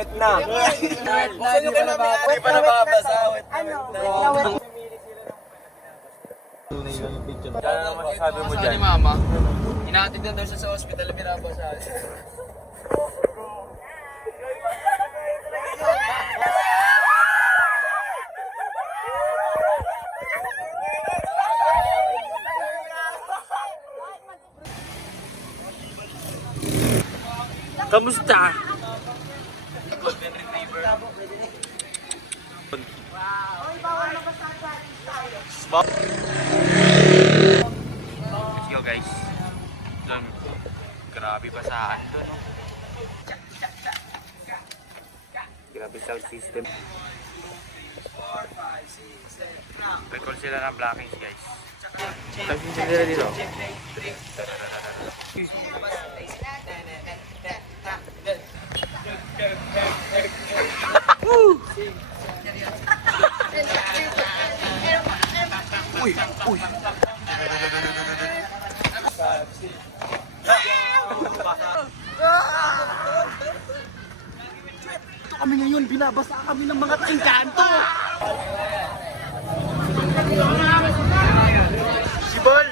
Awit na. Hindi pa nababasa. Awit na. Ano naman sabi mo dyan? Ni mama, inaatid na daw siya sa ospital, pinapasa. Kamusta? Let's go guys. Doon. Grabe basahan doon. Grabe sound system. Recall sila ng Blackings guys. Tagpin sila dito. Uy! Uy! Kami ngayon, binabasa kami ng mga engkanto! Si Bol!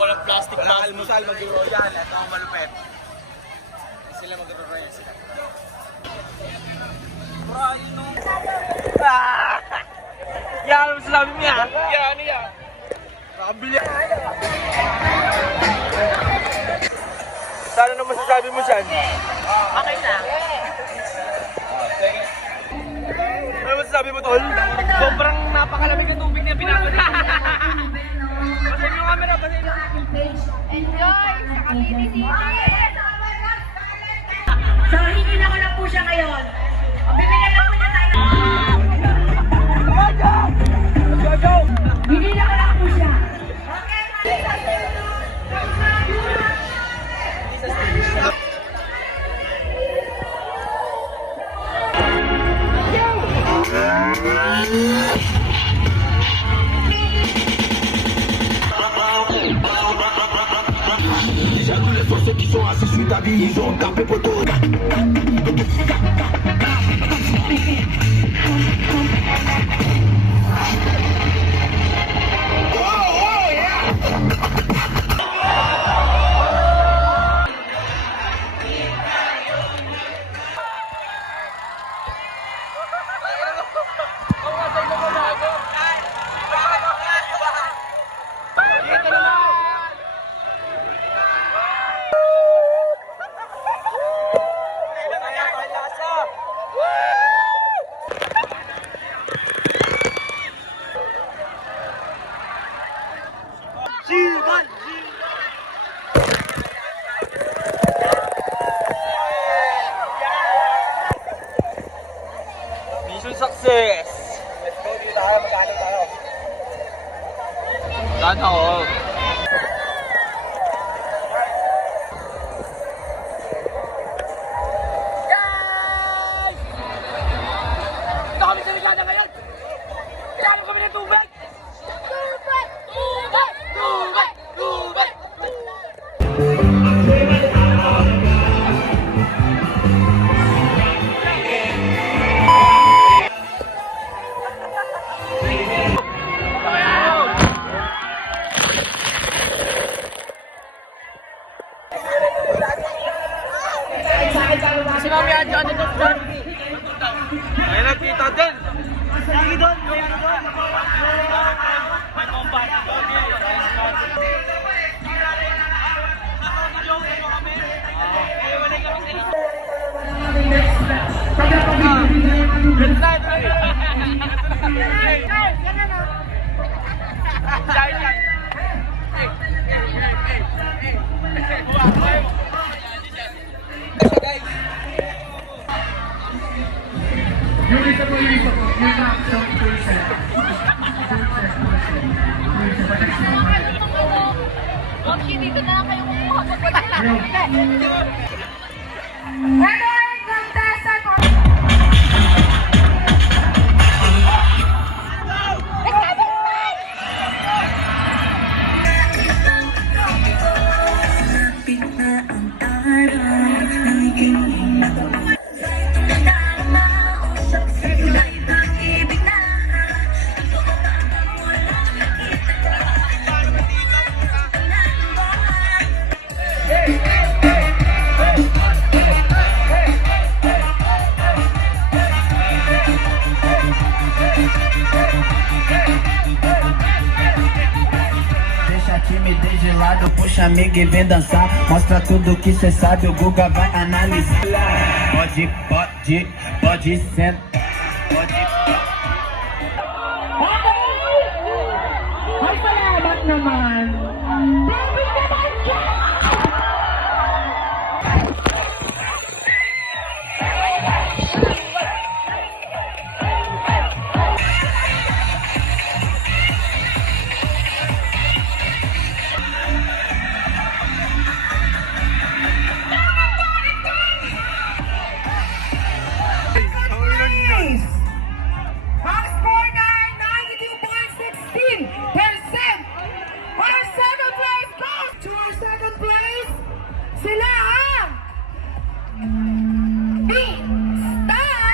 Walang plastic bag. Almusal, mag-royal. Ito ang malupet. Sila mag-royal sila. Yan, ano sinabi mo yan? Yan, ano yan? Nakabili. Sana naman masasabi mo dyan? Okay na. Ano masasabi mo, Tol? Sobrang napakalamig ng tubig na pinapala. Basahin yung camera, basahin yung Enjoy sa Cavite City! So, hindi na ko lang po siya ngayon. Bibigyan na po niya tayo. Hindi na ko lang po siya. Déjà tous les forces qui sont assis sur ta vie, ils ont tapé pour tout. Mission success! Let's go, dito tayo, mag-ano tayo. Sana all. Guys! Ito kami sa Ligana ngayon! Kailangan kami ng tubig! Tubig! Tubig! Tubig! Tubig! Si Mami Adjo, ano doon? Ayun na, kita din! Lagi doon! May combat! Okay, dito na lang kayo kumuha pag wala na. Lapit na ang araw. de gelado, puxa amiga e vem dançar. Mostra tudo que cê sabe, o Guga vai analisar. Pode sentar. Ay, salamat naman. David naman siya! Ang score na ay 92.16%. Our second place goes to our second place. Sila ang Big Star!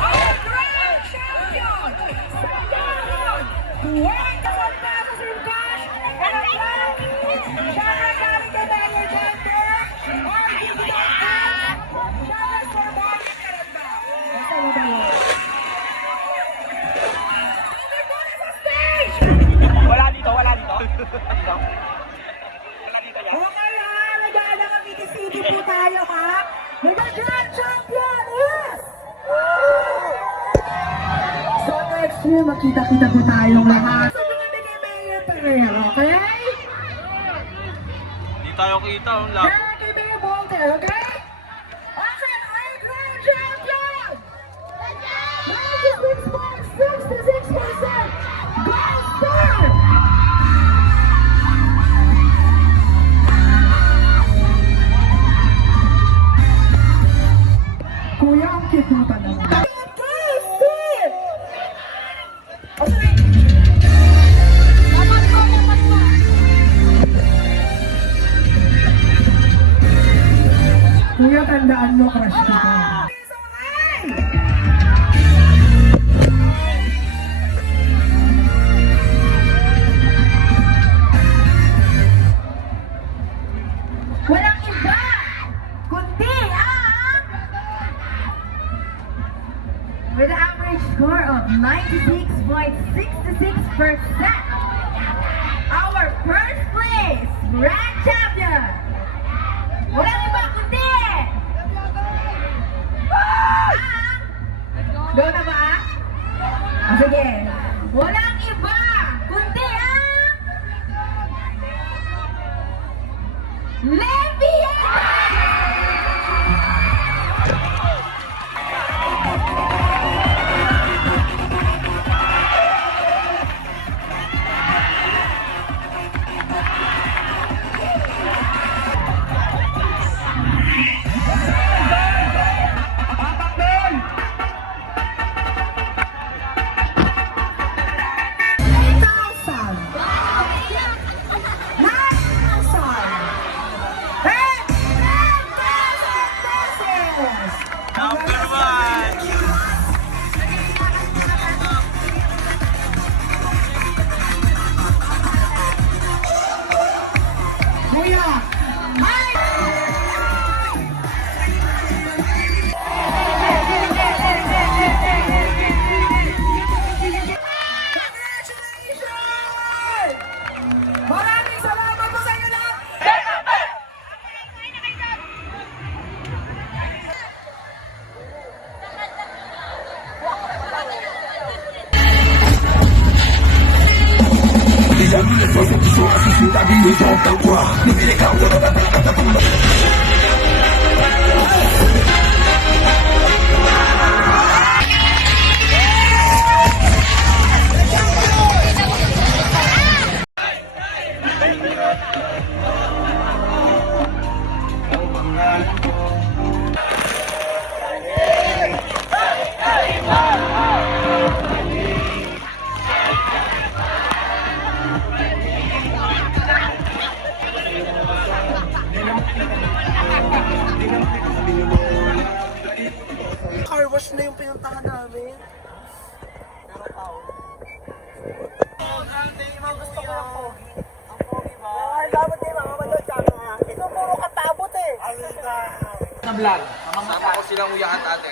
Our grand champion, Sayang! World of passes in cash and a plan. Syara galing kay Mayor Gender. Our digital ads. Syara for Market Karanda. Basta mo ba yun? Over to sa stage! Wala dito, wala dito. Dito. Wala dito yan. Okay ha, nagana ka City po tayo ha. The grand champion is... So next year, makita-kita po tayong lahat. So mga bigay Mayor Pereira, okay? Hindi tayo kita, ang lap. Kaya kay Mayor Walter, okay? Okay, our grand champion! 96.66%! Gold Star! Kuya, ang cute mo talaga. Kuya, tandaan mo, crush ka. Walang iba, kundi ang with an average score of 96.66%. Our first place grand champion. Walang iba kundi go na ba? Sige. Walang iba kundi ang Levia! Number one. Kuya! Maraming salamat po sa inyo lahat! Les amis, les façons qui sont assis sur ta vie, les gens t'envoient. N'oublie les cartes. Car wash na yung pinuntahan namin. Gusto ko ng pogi. Ang pogi ba? Dapat kayo mga malood sabi nga. Ito puro katabot eh. na vlog. Sama ko silang uya at ate.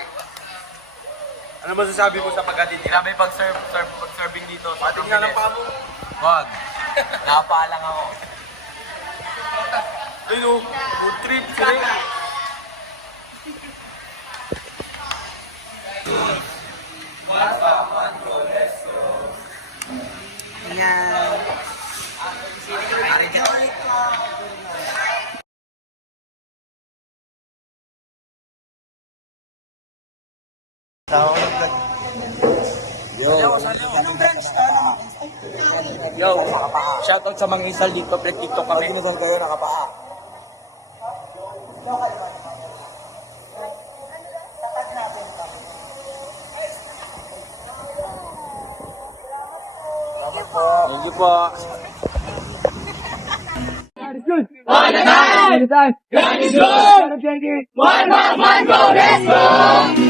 Ano masasabi mo sa paghatid nila? Grabe pag-serving dito. Pati nga ng pamo. Wag. Napalang ako. Ayun o, food trip. Sila. Yo, shoutout sa mga isal dito. Pre-tiktok kami. Pinasal kayo nakapaa. Thank you po. One, go, let's go!